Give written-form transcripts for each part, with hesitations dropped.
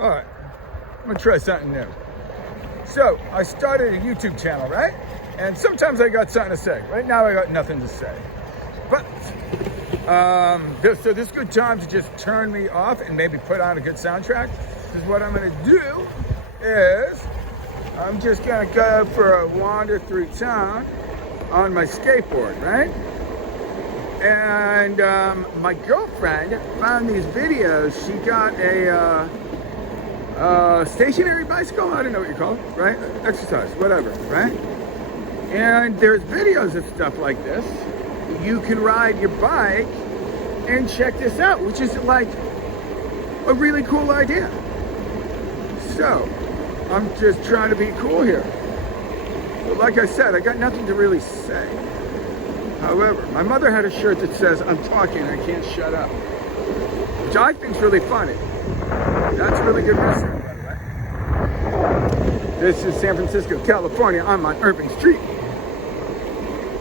All right, I'm gonna try something new. So I started a YouTube channel, right? And sometimes I got something to say. Right now I got nothing to say. But so this is a good time to just turn me off and maybe put on a good soundtrack. Because what I'm gonna do is I'm just gonna go for a wander through town on my skateboard, right? And my girlfriend found these videos. She got a stationary bicycle, I don't know what you call it, right? Exercise, whatever, right? And there's videos of stuff like this. You can ride your bike and check this out, which is like a really cool idea. So, I'm just trying to be cool here. But like I said, I got nothing to really say. However, my mother had a shirt that says, "I'm talking, I can't shut up," which I think is really funny. That's really good research, by the way. This is San Francisco, California. I'm on Irving Street.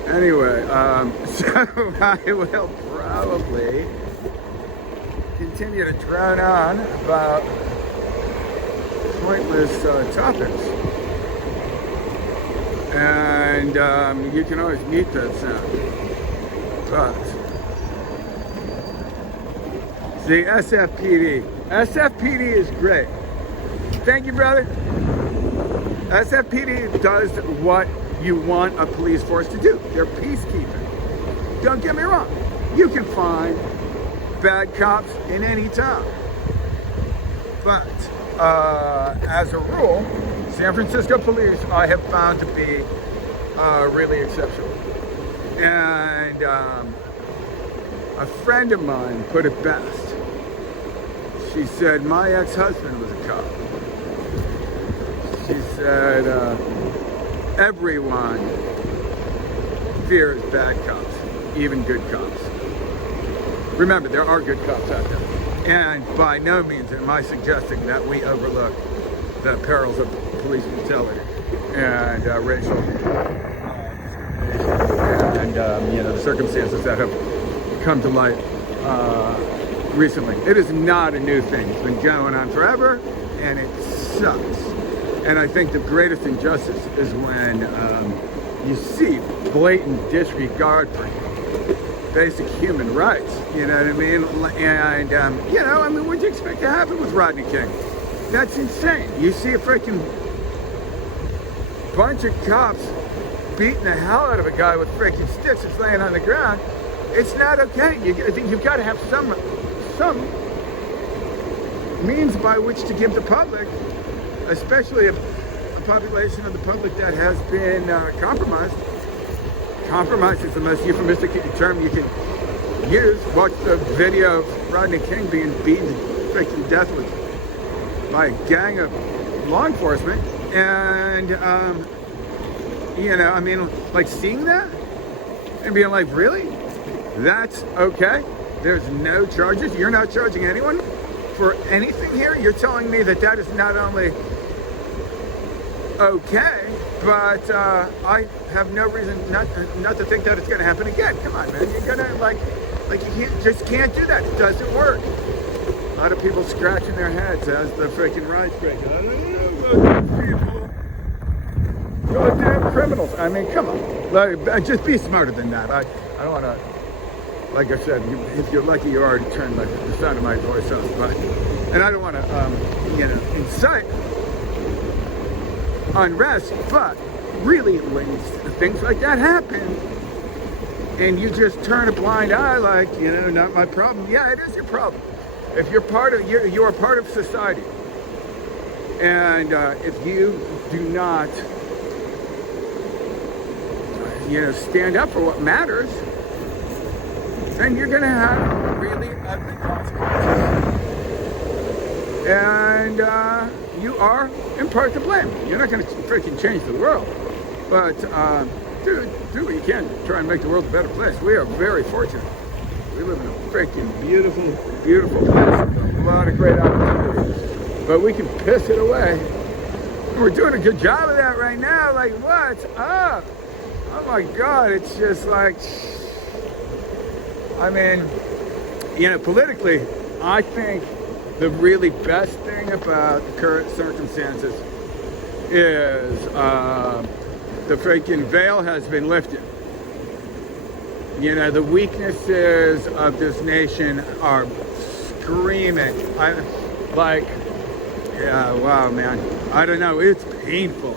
Anyway, so I will probably continue to drone on about pointless topics. And you can always mute that sound. But the SFPD. SFPD is great. Thank you, brother. SFPD does what you want a police force to do. They're peacekeeping. Don't get me wrong. You can find bad cops in any town. But as a rule, San Francisco police I have found to be really exceptional. And a friend of mine put it best. She said, my ex-husband was a cop. She said, everyone fears bad cops, even good cops. Remember, there are good cops out there. And by no means am I suggesting that we overlook the perils of police brutality and racial and the circumstances that have come to light recently. It is not a new thing. It's been going on forever, and it sucks. And I think the greatest injustice is when you see blatant disregard for basic human rights. You know what I mean? And what'd you expect to happen with Rodney King? That's insane. You see a freaking bunch of cops beating the hell out of a guy with freaking sticks that's laying on the ground. It's not okay. I think you've got to have some means by which to give the public, especially a population of the public that has been compromised. Compromised is the most euphemistic term you can use. Watch the video of Rodney King being beaten to freaking death by a gang of law enforcement, and like seeing that and being like, really? That's okay? There's no charges? You're not charging anyone for anything here? You're telling me that that is not only okay, but I have no reason not to think that it's going to happen again. Come on, man. You're going to, you can't do that. It doesn't work. A lot of people scratching their heads as the freaking riots break. People. Goddamn criminals. I mean, come on. Just be smarter than that. I don't want to, like I said, if you're lucky, you already turned the sound of my voice off. And I don't want to, incite unrest, but really, when things like that happen, and you just turn a blind eye, not my problem. Yeah, it is your problem. If you're you are part of society, and if you do not, stand up for what matters, then you're going to have really ugly consequences. And you are in part to blame. You're not going to freaking change the world, but do what you can to try and make the world a better place. We are very fortunate. We live in a freaking beautiful, beautiful place with a lot of great opportunities, but we can piss it away. And we're doing a good job of that right now. Like, what's up? Oh my God, it's just like, politically, I think the really best thing about the current circumstances is the freaking veil has been lifted. You know, the weaknesses of this nation are screaming. Yeah, wow, man. I don't know, it's painful.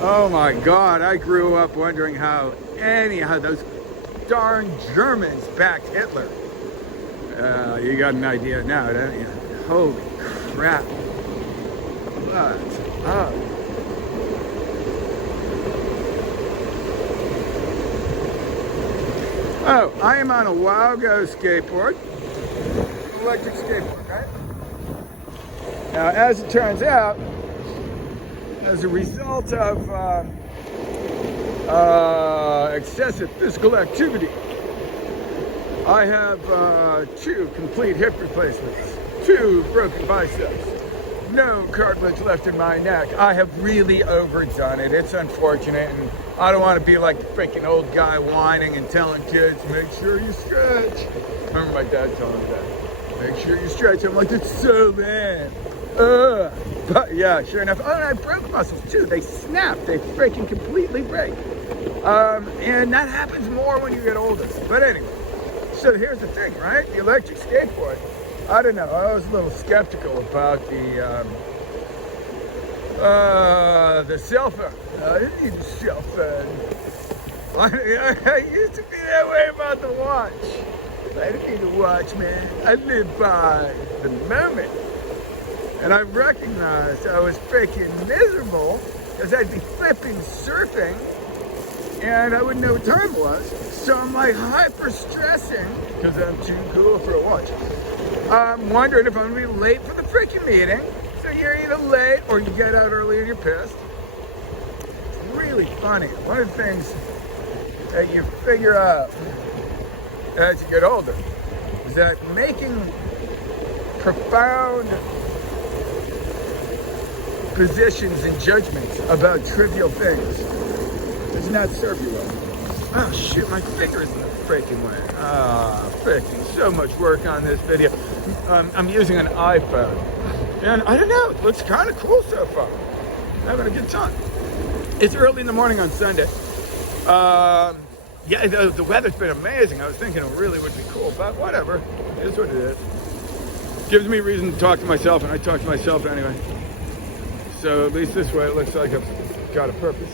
Oh my God, I grew up wondering how those darn Germans backed Hitler. You got an idea now, don't you? Holy crap. What's up? Oh, I am on a Wowgo skateboard. Electric skateboard, right? Now, as it turns out, as a result of excessive physical activity, I have 2 complete hip replacements, 2 broken biceps, no cartilage left in my neck. I have really overdone it. It's unfortunate, and I don't want to be like the freaking old guy whining and telling kids, make sure you stretch. Remember my dad telling me that. Make sure you stretch. I'm like, it's so bad. But yeah, sure enough. Oh, and I broke muscles too. They snap. They freaking completely break. And that happens more when you get older. But anyway, so here's the thing, right? The electric skateboard. I don't know. I was a little skeptical about the cell phone. I didn't need a cell phone. I used to be that way about the watch. I didn't need a watch, man. I live by the moment. And I recognized I was freaking miserable because I'd be flipping surfing and I wouldn't know what time it was. So I'm like hyper stressing because I'm too cool for a watch. I'm wondering if I'm gonna be late for the freaking meeting. So you're either late or you get out early and you're pissed. It's really funny. One of the things that you figure out as you get older is that making profound positions and judgments about trivial things does not serve you well. Oh shoot, my finger is in the freaking way. Freaking so much work on this video. I'm using an iPhone. And I don't know, it looks kind of cool so far. I'm having a good time. It's early in the morning on Sunday. Yeah, the weather's been amazing. I was thinking it really would be cool, but whatever. It is what it is. Gives me reason to talk to myself, and I talk to myself anyway. So at least this way it looks like I've got a purpose.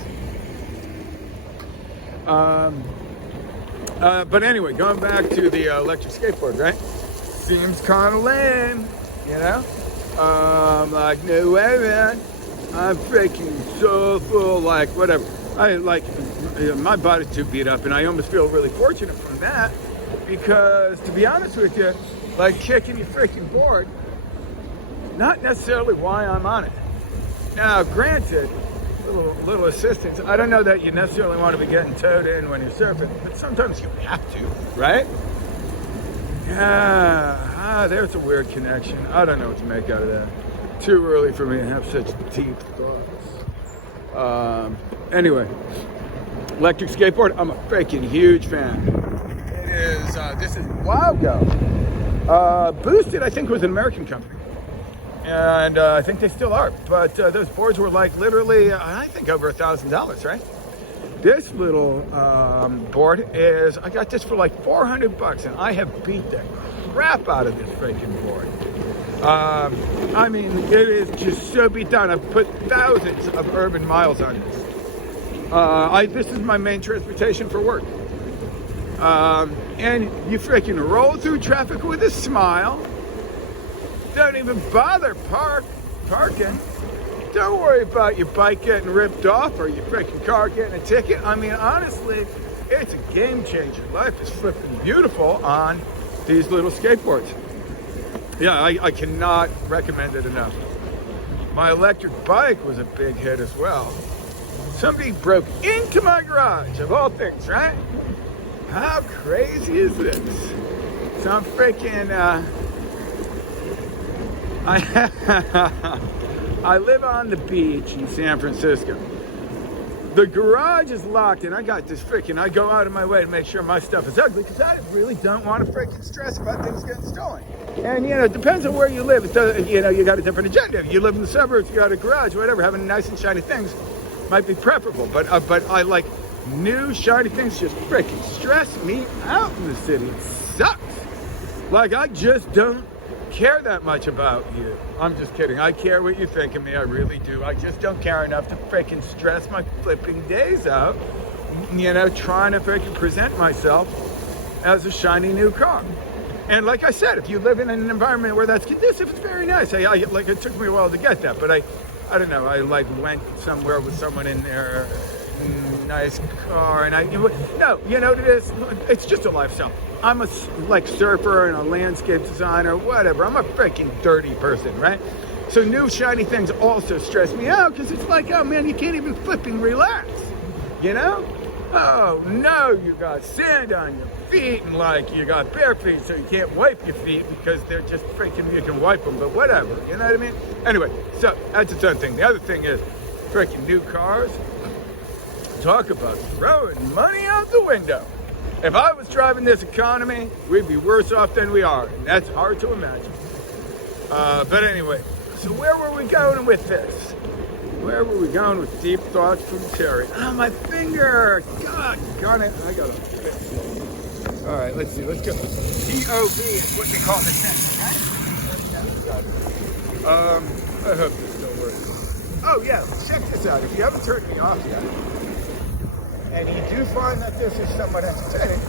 But anyway, going back to the electric skateboard, right? Seems kind of lame, you know? I'm like, no way, man. I'm freaking so full, like, whatever. My body's too beat up, and I almost feel really fortunate from that because, to be honest with you, like kicking your freaking board, not necessarily why I'm on it. Now, granted, little assistance. I don't know that you necessarily want to be getting towed in when you're surfing, but sometimes you have to, right? Yeah, there's a weird connection. I don't know what to make out of that. Too early for me to have such deep thoughts. Anyway, electric skateboard, I'm a freaking huge fan. It is, this is Wowgo. Boosted, I think, was an American company. And I think they still are. But those boards were like literally, I think over $1,000, right? This little board is, I got this for like $400 and I have beat the crap out of this freaking board. I mean, it is just so beat down. I've put thousands of urban miles on this. This is my main transportation for work. And you freaking roll through traffic with a smile. Don't even bother parking. Don't worry about your bike getting ripped off or your freaking car getting a ticket. I mean, honestly, it's a game changer. Life is flipping beautiful on these little skateboards. Yeah, I cannot recommend it enough. My electric bike was a big hit as well. Somebody broke into my garage, of all things, right? How crazy is this? So I'm freaking, I live on the beach in San Francisco. The garage is locked, and I got this I go out of my way to make sure my stuff is ugly, because I really don't want to freaking stress about things getting stolen. And, it depends on where you live. It does, you got a different agenda. If you live in the suburbs, you got a garage, whatever, having nice and shiny things might be preferable. But I like new shiny things just freaking stress me out in the city. It sucks. Like, I just don't care that much about you. I'm just kidding. I care what you think of me. I really do. I just don't care enough to freaking stress my flipping days out, trying to freaking present myself as a shiny new car. And like I said, if you live in an environment where that's conducive, it's very nice. It took me a while to get that, but I don't know. I went somewhere with someone in their nice car, and you know what it is? It's just a lifestyle. I'm a surfer and a landscape designer, whatever. I'm a freaking dirty person, right? So new shiny things also stress me out, because it's like, oh man, you can't even flipping relax, Oh no, you got sand on your feet, and you got bare feet, so you can't wipe your feet because they're just freaking, you can wipe them, but whatever, you know what I mean? Anyway, so that's its own thing. The other thing is freaking new cars. Talk about throwing money out the window. If I was driving this economy, we'd be worse off than we are. And that's hard to imagine. But anyway, so where were we going with this? Where were we going with deep thoughts from Terry? Oh, my finger! God, got it. I got it. All right, let's see. Let's go. T-O-B is what they call the sentence, right? I hope this still works. Oh, yeah, check this out. If you haven't turned me off yet, and you do find that this is somewhat entertaining,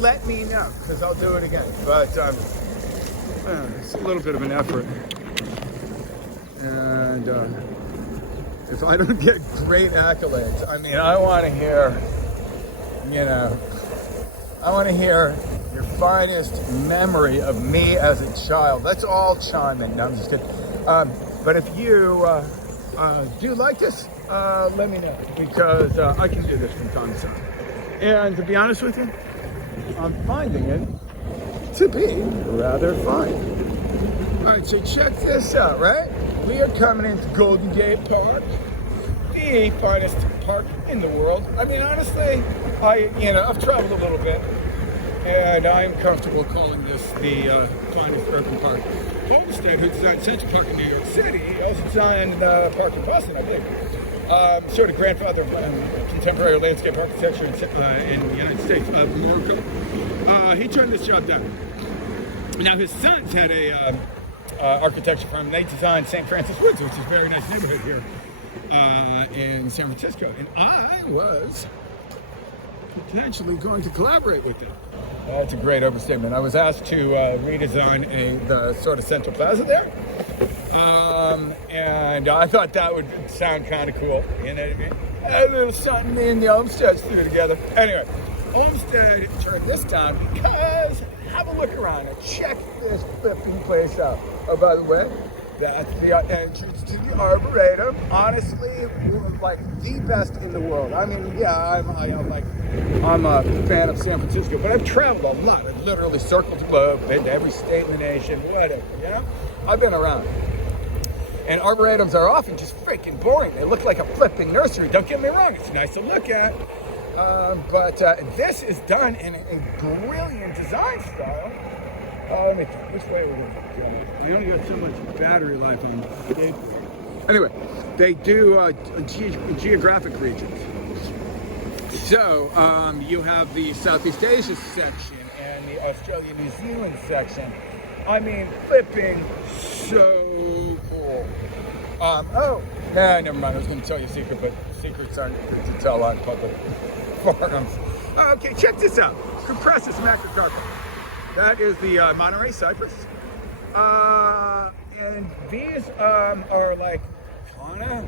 let me know, because I'll do it again. But it's a little bit of an effort. And if I don't get great accolades, I want to hear, I want to hear your finest memory of me as a child. Let's all chime in. No, I'm just kidding. But if you do like this, let me know, because I can do this from time to time. And to be honest with you, I'm finding it to be rather fun. All right, so check this out, right? We are coming into Golden Gate Park, the finest park in the world. Honestly, I've traveled a little bit, and I'm comfortable calling this the finest urban park. Homestead, who designed Central Park in New York City, he also designed Park in Boston, I believe. Sort of grandfather of contemporary landscape architecture in the United States, Morocco. He turned this job down. Now his sons had a architecture firm. They designed St. Francis Woods, which is a very nice neighborhood here in San Francisco. And I was potentially going to collaborate with them. That's a great overstatement. I was asked to redesign the sort of Central Plaza there. And I thought that would sound kind of cool. You know what I mean? A little something me and the Olmsteads threw together. Anyway, Olmstead turned this down because have a look around and check this flipping place out. Oh, by the way, that's the entrance to the Arboretum. Honestly, like the best in the world. Yeah, I'm a fan of San Francisco, but I've traveled a lot. I've literally circled the globe, been to every state in the nation, whatever, I've been around. And arboretums are often just freaking boring. They look like a flipping nursery. Don't get me wrong, it's nice to look at. But this is done in a brilliant design style. Let me think, which way we're going to go? I only got so much battery life on the skateboard. Anyway, they do geographic regions. So you have the Southeast Asia section and the Australia-New Zealand section. Flipping so cool. Never mind. I was going to tell you a secret, but secrets aren't good to tell on public forums. Okay, check this out. Cupressus macrocarpus. That is the Monterey cypress. And these are like kinda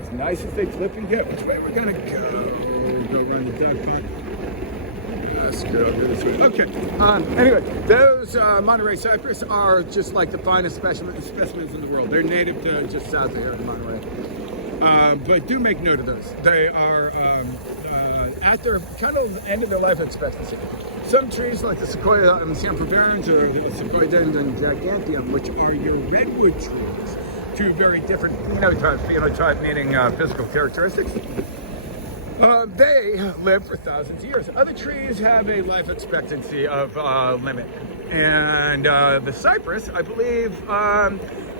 as nice as they flip and get. Which way we're gonna go? Go around the duck hunt. Let's go this way. Okay. Anyway, those Monterey cypress are just like the finest specimens in the world. They're native to just south of here in Monterey. But do make note of those. They are at their kind of end of their life expectancy. Some trees like the Sequoia sempervirens or the Sequoia giganteum, which are your redwood trees, two very different phenotypes. Phenotype meaning physical characteristics. They live for thousands of years. Other trees have a life expectancy of limit. And the cypress, I believe,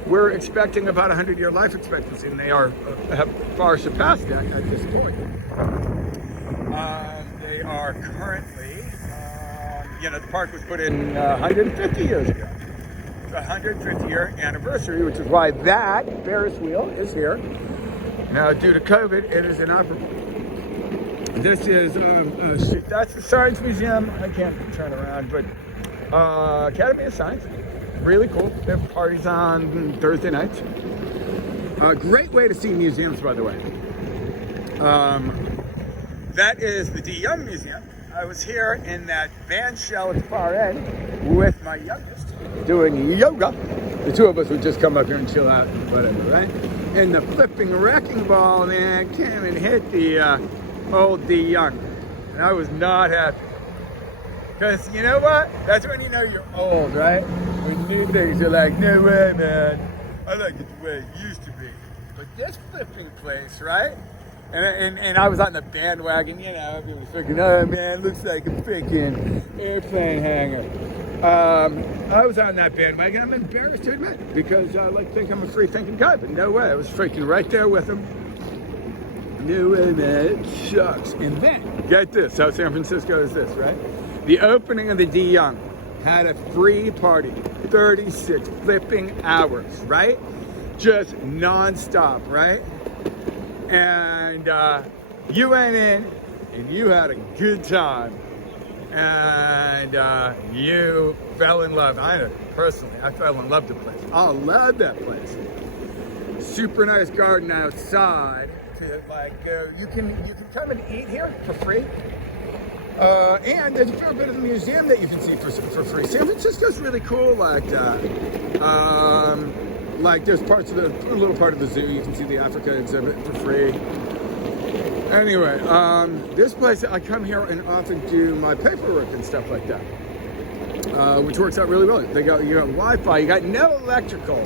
we're expecting about 100-year life expectancy, and they have far surpassed that at this point. They are currently, the park was put in 150 years ago. The 150-year anniversary, which is why that Ferris wheel is here. Now, due to COVID, it is inoperable. This is, that's the Science Museum. I can't turn around, but Academy of Science. Really cool. They have parties on Thursday nights. Great way to see museums, by the way. That is the D. Young Museum. I was here in that band shell at the far end with my youngest doing yoga. The two of us would just come up here and chill out and whatever, right? And the flipping wrecking ball, man, came and hit the old D. Young. And I was not happy. Because you know what? That's when you know you're old, right? When new things are like, no way, man. I like it the way it used to be. But this flipping place, right? And I was on the bandwagon, people were thinking, oh man, looks like a freaking airplane hangar. I was on that bandwagon. I'm embarrassed to admit, because I like to think I'm a free-thinking guy, but no way. I was freaking right there with him. No way, man, it sucks. And then, get this, how San Francisco is this, right? The opening of the D. Young had a free party, 36 flipping hours, right? Just non-stop, right? And you went in and you had a good time, and you fell in love. I fell in love with the place. I love that place. Super nice garden outside to go. You can come and eat here for free. And there's a fair bit of the museum that you can see for free. San Francisco's really cool like that. Like there's a little part of the zoo, you can see the Africa exhibit for free. Anyway, this place, I come here and often do my paperwork and stuff like that, which works out really well. You got Wi-Fi, you got no electrical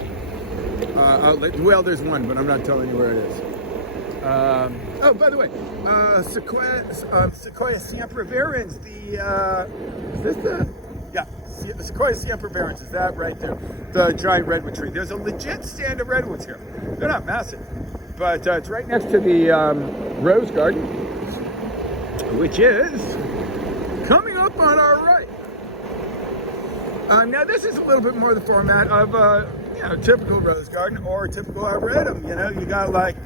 outlet. Well, there's one, but I'm not telling you where it is. Oh, by the way, Sequoia sempervirens, the Sequoia sempervirens is that right there, the giant redwood tree. There's a legit stand of redwoods here. They're not massive, but it's right next to the rose garden, which is coming up on our right. Now this is a little bit more the format of typical rose garden or typical arboretum. You got like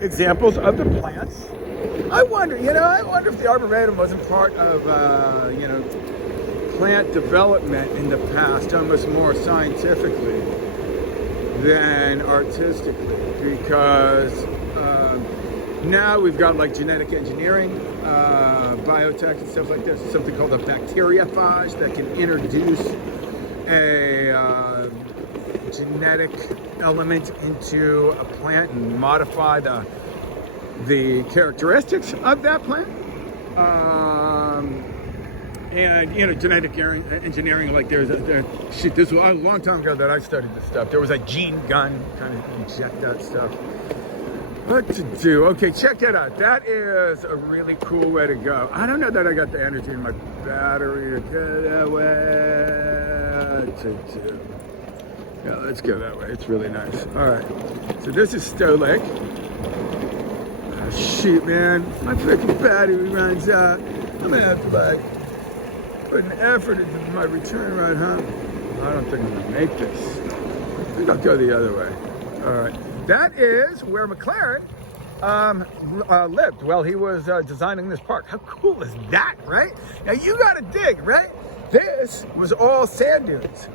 examples of the plants. I wonder if the arboretum wasn't part of plant development in the past, almost more scientifically than artistically, because now we've got like genetic engineering, biotech and stuff like this. Something called a bacteriophage that can introduce a genetic element into a plant and modify the characteristics of that plant. And genetic engineering, like this was a long time ago that I studied this stuff. There was a gene gun, kind of inject that stuff. What to do? Okay, check that out. That is a really cool way to go. I don't know that I got the energy in my battery to go that way. What to do? Yeah, let's go that way. It's really nice. All right. So this is Stowe Lake. Oh, shoot, man. My freaking battery runs out. I'm gonna have to put an effort into my return ride home. I don't think I'm gonna make this. I think I'll go the other way. All right. That is where McLaren lived while he was designing this park. How cool is that, right? Now you gotta dig, right? This was all sand dunes.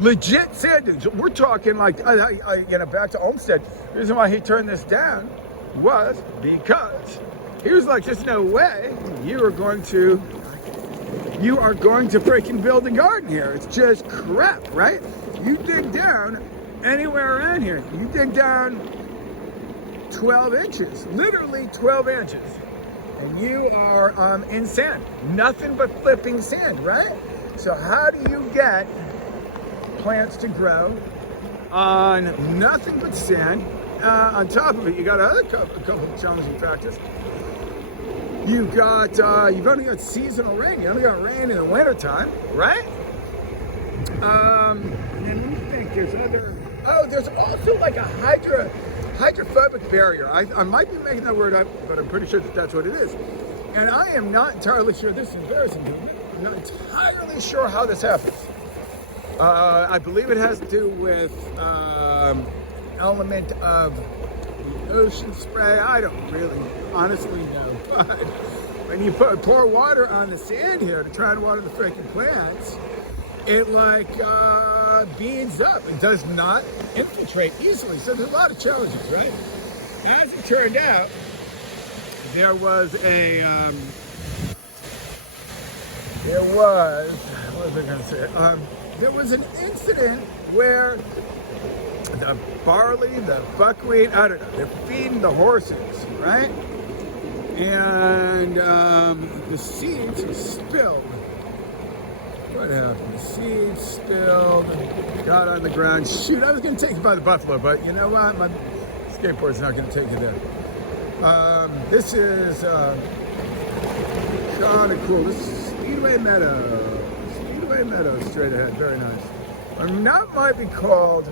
Legit sand dunes. We're talking like, back to Olmsted. The reason why he turned this down was because he was like, there's no way you are going to freaking build a garden here. It's just crap, right? You dig down anywhere around here. You dig down 12 inches, literally 12 inches. And you are in sand. Nothing but flipping sand, right? So how do you get plants to grow on nothing but sand. On top of it, you got a couple of challenging factors. You've only got seasonal rain. You only got rain in the wintertime, right? And then let me think, there's also like a hydrophobic barrier. I might be making that word up, but I'm pretty sure that's what it is. And I am not entirely sure, this is embarrassing to admit, I'm not entirely sure how this happens. I believe it has to do with element of the ocean spray. I don't really honestly know, but when you pour water on the sand here to try and water the freaking plants, it like beads up. It does not infiltrate easily. So there's a lot of challenges, right? As it turned out, there was there was an incident where the barley, the buckwheat, I don't know, they're feeding the horses, right? And the seeds spilled. What happened? The seeds spilled, got on the ground. Shoot, I was going to take it by the buffalo, but you know what? My skateboard's not going to take you there. This is kind of cool. This is Speedway Meadow. Speedway Meadow, straight ahead. Very nice. And that might be called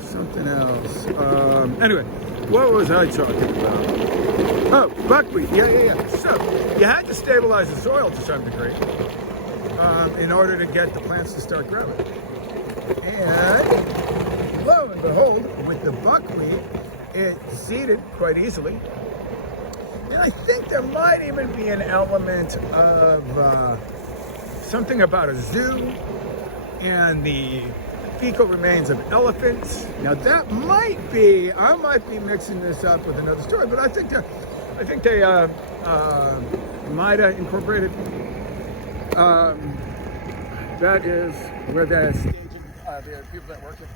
something else. Anyway, what was I talking about? Oh, buckwheat. Yeah. So you had to stabilize the soil to some degree in order to get the plants to start growing. And lo and behold, with the buckwheat, it seeded quite easily. And I think there might even be an element of something about a zoo and the fecal remains of elephants. Now that might be, I might be mixing this up with another story, but I think they might have incorporated. That is where they're staging the people that work it.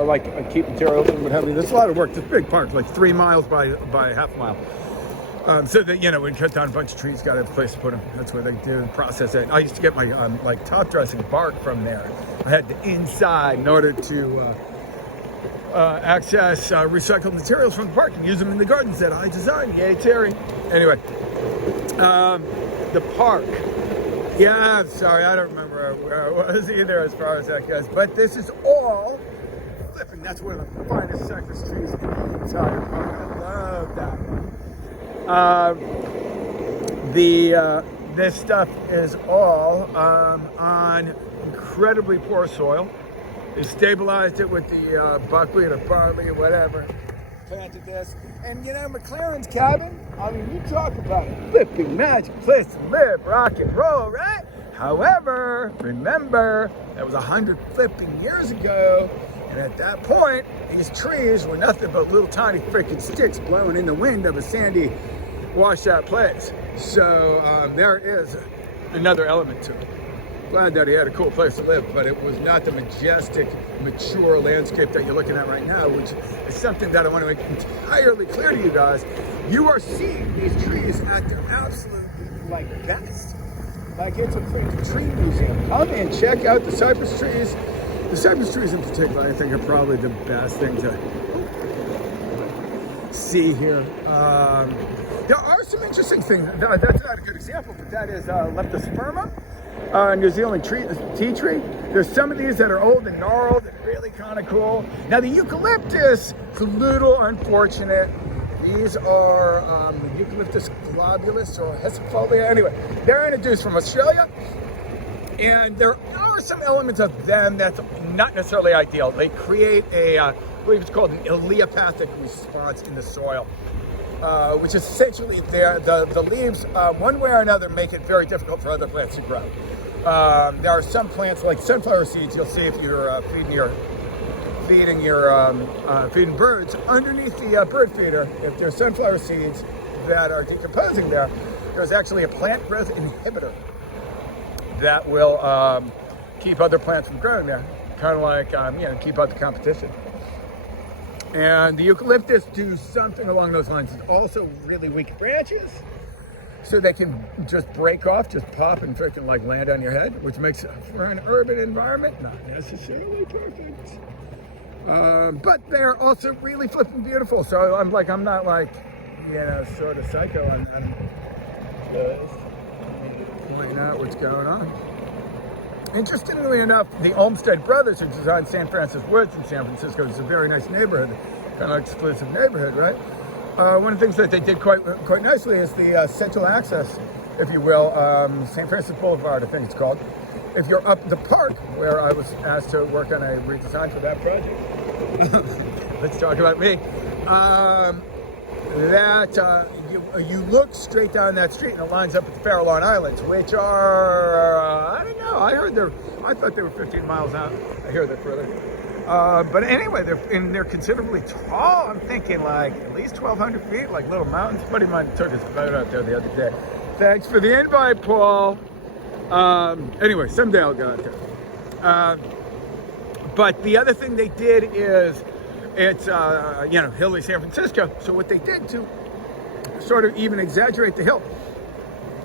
Like keep materials and what have you. There's a lot of work. It's a big park, like 3 miles by half a mile. So that, you know, we cut down a bunch of trees, got a place to put them. That's where they do process it. I used to get my like top dressing bark from there. I had to inside in order to access recycled materials from the park and use them in the gardens that I designed. Yay, Terry. Anyway, the park. Yeah, I'm sorry, I don't remember where I was either as far as that goes. But this is all flipping. That's one of the finest cypress trees in the entire park. I love that one. This stuff is all on incredibly poor soil. They stabilized it with the buckwheat or barley or whatever. Planted this. And you know, McLaren's cabin, I mean, you talk about a flipping magic place to live, rock and roll, right? However, remember, that was 100 flipping years ago. And at that point, these trees were nothing but little tiny freaking sticks blowing in the wind of a sandy, washed out place. So there is another element to it. Glad that he had a cool place to live, but it was not the majestic, mature landscape that you're looking at right now, which is something that I want to make entirely clear to you guys. You are seeing these trees at their absolute, like, best. Like, it's a freaking tree museum. Come and check out the cypress trees. The cypress trees in particular, I think, are probably the best thing to see here. There are some interesting things. That's not a good example, but that is Leptosperma, New Zealand tea tree. There's some of these that are old and gnarled and really kind of cool. Now the eucalyptus is a little unfortunate. These are Eucalyptus globulus or hesifolia. Anyway, they're introduced from Australia. And there are some elements of them that's not necessarily ideal. They create I believe it's called an allelopathic response in the soil, which is essentially the leaves, one way or another, make it very difficult for other plants to grow. There are some plants like sunflower seeds. You'll see if you're feeding birds underneath the bird feeder. If there's sunflower seeds that are decomposing there, there's actually a plant growth inhibitor that will keep other plants from growing there, kind of like keep out the competition. And the eucalyptus do something along those lines. It's also really weak branches, so they can just break off, just pop and freaking like land on your head, which makes it, for an urban environment, not necessarily perfect. But they're also really flipping beautiful. So I'm not like, sort of psycho on them. Just point out what's going on. Interestingly enough, the Olmsted brothers who designed San Francis Woods in San Francisco is a very nice neighborhood, kind of exclusive neighborhood, right? One of the things that they did quite nicely is the central access, if you will, St. Francis Boulevard, I think it's called. If you're up the park, where I was asked to work on a redesign for that project, let's talk about me. You look straight down that street and it lines up with the Farallon Islands, which are, I don't know, I thought they were 15 miles out. I hear they're further. But anyway, they're considerably tall. I'm thinking like at least 1,200 feet, like little mountains. A buddy of mine took his boat out there the other day. Thanks for the invite, Paul. Anyway, someday I'll go out there. But the other thing they did is, it's, hilly San Francisco. So what they did to sort of even exaggerate the hill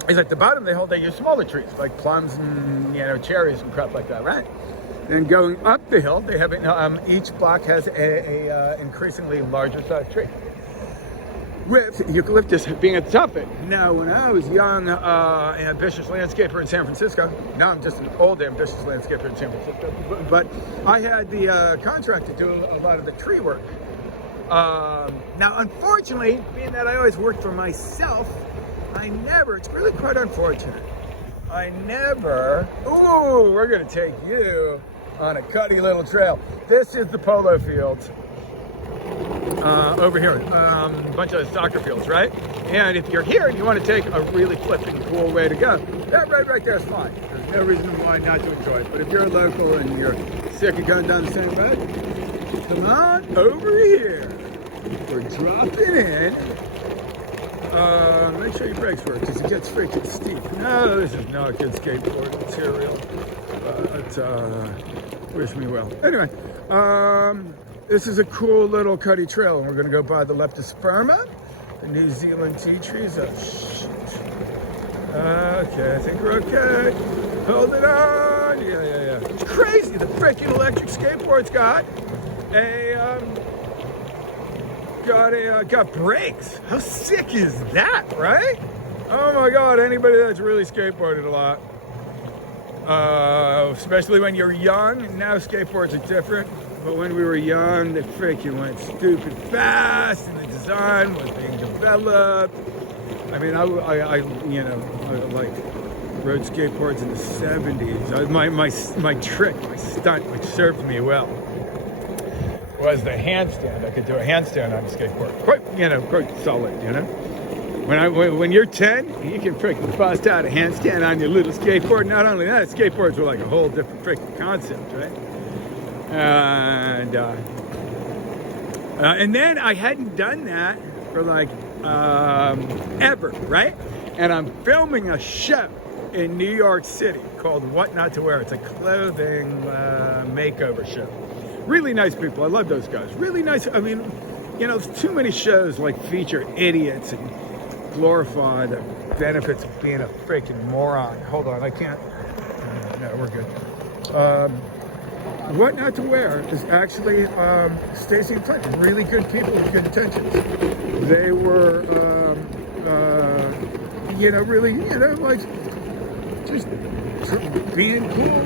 is at the bottom they use smaller trees like plums and, cherries and crap like that, right? Then going up the hill, they have each block has a increasingly larger size tree, with eucalyptus being at the top of it. Now, when I was young, ambitious landscaper in San Francisco, now I'm just an old ambitious landscaper in San Francisco, but I had the contract to do a lot of the tree work. Now, unfortunately, being that I always worked for myself, it's really quite unfortunate. Ooh, we're gonna take you on a cutty little trail. This is the polo fields. Over here, a bunch of soccer fields, right? And if you're here and you want to take a really flipping cool way to go, that right there is fine. There's no reason why not to enjoy it. But if you're a local and you're sick of going down the same road, come on over here. We're dropping in. Make sure your brakes work because it gets freaking steep. No, this is not good skateboard material. Wish me well. Anyway, this is a cool little cutty trail, and we're going to go by the Leptosperma, the New Zealand tea trees. Oh, shit. Okay, I think we're okay. Hold it on. Yeah. It's crazy. The freaking electric skateboard's got brakes. How sick is that, right? Oh my God, anybody that's really skateboarded a lot, especially when you're young, and now skateboards are different, but when we were young, they freaking went stupid fast, and the design was being developed. I mean, I like rode skateboards in the 70s. My trick, my stunt, which served me well, was the handstand. I could do a handstand on a skateboard. Quite solid, When you're 10, you can freaking bust out a handstand on your little skateboard. Not only that, skateboards were like a whole different freaking concept, right? And then I hadn't done that for like ever, right? And I'm filming a show in New York City called What Not to Wear. It's a clothing makeover show. Really nice people. I love those guys. Really nice. I mean, there's too many shows like feature idiots and glorify the benefits of being a freaking moron. Hold on, I can't. No, we're good. What Not to Wear is actually Stacy and Clinton. Really good people with good intentions. They were, really, like just being cool,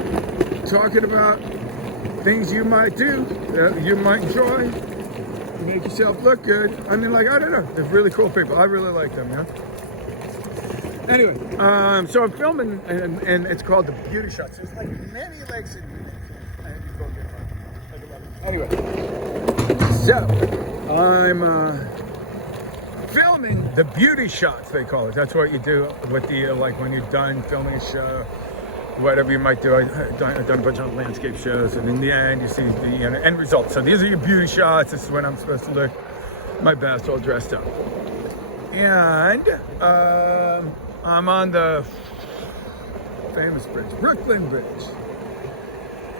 talking about things you might do, you might enjoy, make yourself look good. I mean, I don't know. They're really cool people. I really like them, Anyway, so I'm filming, and it's called The Beauty Shots. There's like many lakes in Anyway, so I'm filming the beauty shots, they call it. That's what you do with the, when you're done filming a show, whatever you might do. I've done a bunch of landscape shows, and in the end, you see the end result. So these are your beauty shots. This is when I'm supposed to look my best, all dressed up. And I'm on the famous bridge, Brooklyn Bridge.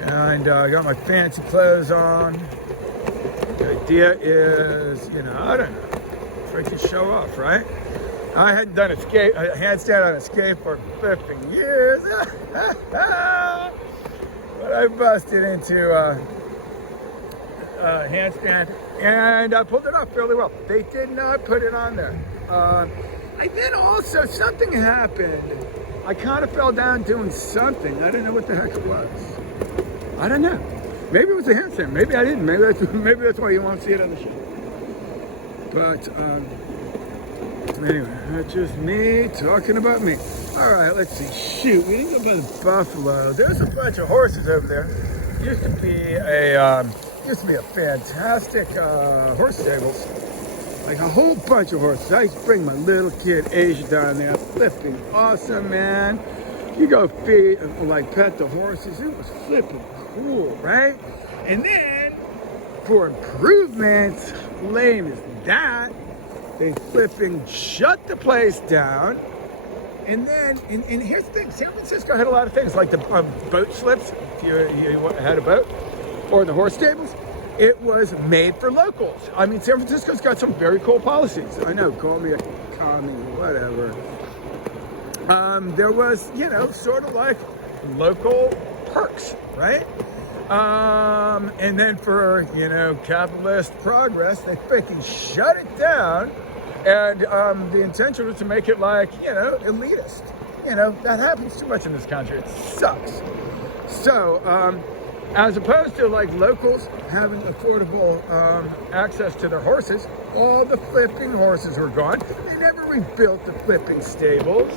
And I got my fancy clothes on. The idea is, I don't know, freaking show off, right? I hadn't done a handstand on a skate for 50 years. But I busted into a handstand and I pulled it off fairly well. They did not put it on there. And then also something happened. I kind of fell down doing something. I didn't know what the heck it was. I don't know. Maybe it was a handstand. Maybe I didn't. Maybe that's why you won't see it on the show. But anyway, that's just me talking about me. All right, let's see. Shoot, we didn't go by the buffalo. There's a bunch of horses over there. Used to be a fantastic horse stables. Like a whole bunch of horses. I used to bring my little kid Asia down there. Flipping awesome, man. You go feed, like pet the horses. It was flipping cool, right? And then for improvements, lame as that, they flipping shut the place down. And then, and here's the thing, San Francisco had a lot of things, like the boat slips, if you had a boat, or the horse stables. It was made for locals. I mean, San Francisco's got some very cool policies. I know, call me a commie, whatever. There was, you know, sort of like local perks, right? And then for, you know, capitalist progress, they freaking shut it down. And the intention was to make it like, you know, elitist. You know, that happens too much in this country. It sucks. So, as opposed to like locals having affordable access to their horses, all the flipping horses were gone. They never rebuilt the flipping stables.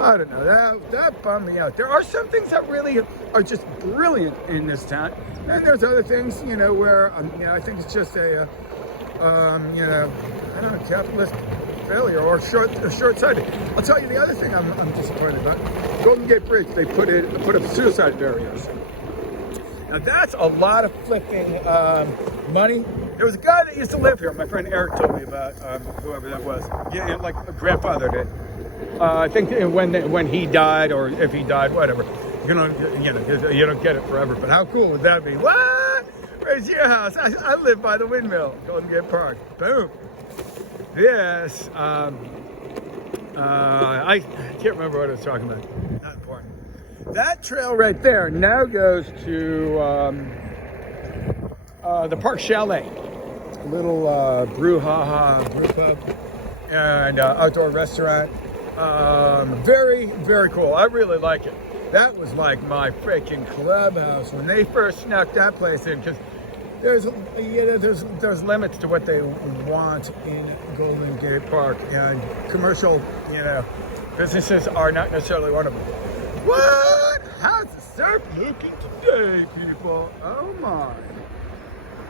I don't know, that bummed me out. There are some things that really are just brilliant in this town. And there's other things, you know, where, you know, I think it's just a, you know, I don't know, capitalist failure or short-sighted. I'll tell you the other thing I'm disappointed about. Golden Gate Bridge, they put up suicide barriers. Now that's a lot of flipping money. There was a guy that used to live here. My friend Eric told me about whoever that was. Yeah, like a grandfather did. I think when he died, or if he died, whatever. You don't get it forever. But how cool would that be? What? Where's your house? I live by the windmill, Golden Gate Park. Boom. This. I can't remember what I was talking about. Not important. That trail right there now goes to the Park Chalet, a little brew pub and outdoor restaurant. Very, very cool. I really like it. That was like my freaking clubhouse when they first snuck that place in, because there's limits to what they want in Golden Gate Park, and commercial, you know, businesses are not necessarily one of them. What? How's the surf looking today, people? Oh my.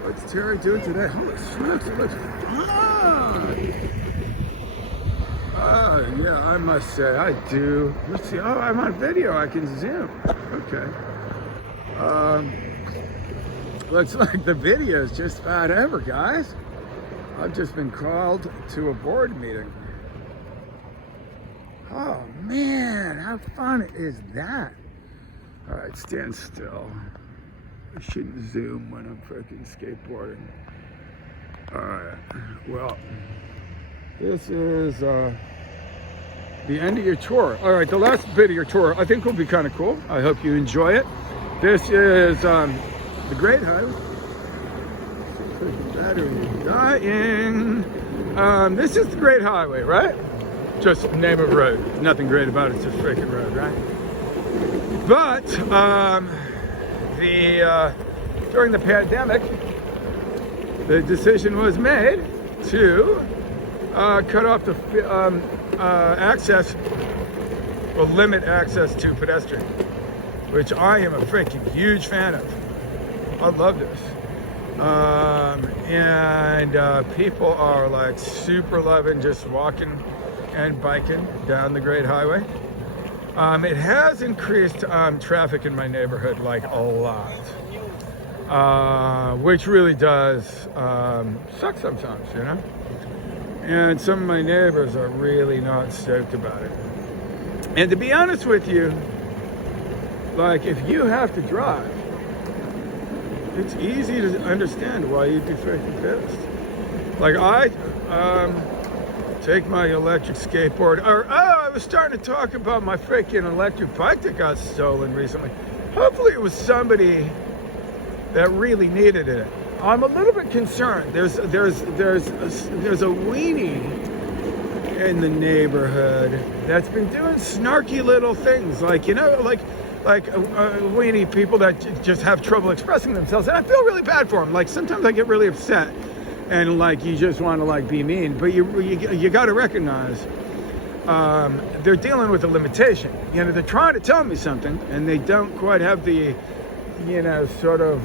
What's Terry doing today? Holy smokes, it looks fun. Yeah, I must say, I do. Let's see. Oh, I'm on video. I can zoom. Okay. Looks like the video is just about over, guys. I've just been called to a board meeting. Oh man, how fun is that? All right, stand still. I shouldn't zoom when I'm freaking skateboarding. All right, well, this is the end of your tour. All right, the last bit of your tour I think will be kind of cool. I hope you enjoy it. This is the Great Highway. Battery dying. This is the Great Highway, right? Just the name of a road. Nothing great about it, it's just a freaking road, right? But during the pandemic, the decision was made to cut off the access, or limit access to pedestrian, which I am a freaking huge fan of. I love this. And people are like super loving just walking and biking down the Great Highway. It has increased traffic in my neighborhood like a lot, which really does suck sometimes, you know? And some of my neighbors are really not stoked about it. And to be honest with you, like if you have to drive, it's easy to understand why you'd be freaking pissed. Like Take my electric skateboard. Or, oh, I was starting to talk about my freaking electric bike that got stolen recently. Hopefully it was somebody that really needed it. I'm a little bit concerned. There's a weenie in the neighborhood that's been doing snarky little things, like, you know, like weenie people that just have trouble expressing themselves, and I feel really bad for them. Like, sometimes I get really upset, and like you just want to like be mean, but you got to recognize they're dealing with a limitation. You know, they're trying to tell me something, and they don't quite have the, you know, sort of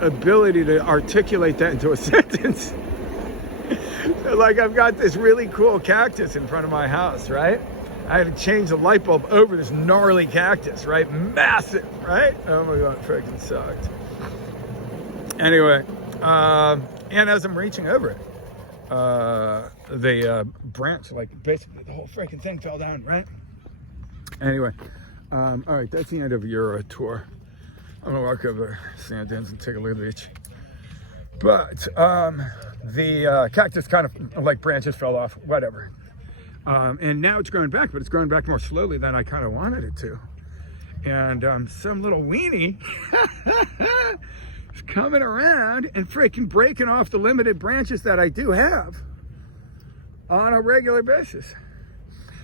ability to articulate that into a sentence. Like, I've got this really cool cactus in front of my house, right? I had to change the light bulb over this gnarly cactus, right? Massive, right? Oh my God, it freaking sucked. Anyway, and as I'm reaching over it, the branch, like basically the whole freaking thing fell down, right? Anyway, all right, that's the end of your tour. I'm gonna walk over sand dunes and take a look at the beach. But the cactus kind of like branches fell off, whatever. And now it's growing back, but it's growing back more slowly than I kind of wanted it to. And some little weenie is coming around and freaking breaking off the limited branches that I do have on a regular basis.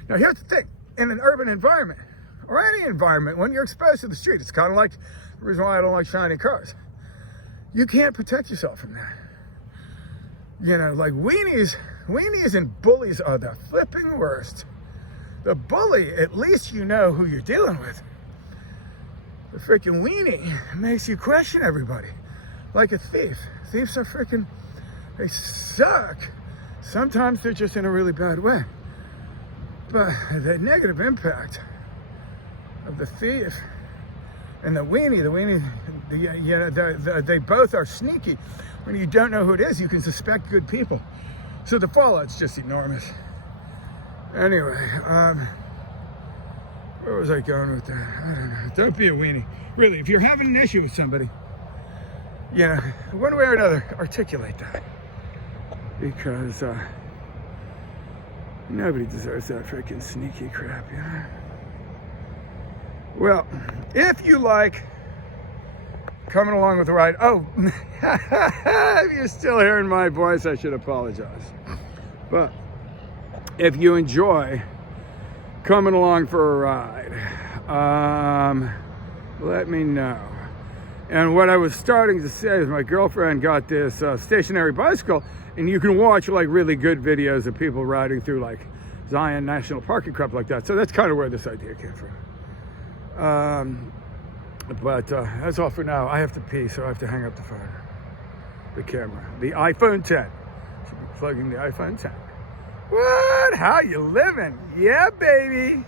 Now here's the thing, in an urban environment, or any environment, when you're exposed to the street, it's kind of like the reason why I don't like shiny cars. You can't protect yourself from that. You know, like weenies and bullies are the flipping worst. The bully, at least you know who you're dealing with. The freaking weenie makes you question everybody. Like a thief. Thieves are freaking, they suck. Sometimes they're just in a really bad way. But the negative impact of the thief and the weenie, you know, they both are sneaky. When you don't know who it is, you can suspect good people. So the fallout's just enormous. Anyway, where was I going with that? I don't know. Don't be a weenie. Really, if you're having an issue with somebody, you know, one way or another, articulate that. Because nobody deserves that freaking sneaky crap, you know? Well, if you like coming along with the ride, oh, if you're still hearing my voice, I should apologize. But if you enjoy coming along for a ride, let me know. And what I was starting to say is my girlfriend got this stationary bicycle, and you can watch like really good videos of people riding through like Zion National Park and crap like that. So that's kind of where this idea came from. But that's all for now. I have to pee, so I have to hang up the phone. The camera. The iPhone 10. Should be plugging the iPhone 10. What? How you living? Yeah, baby.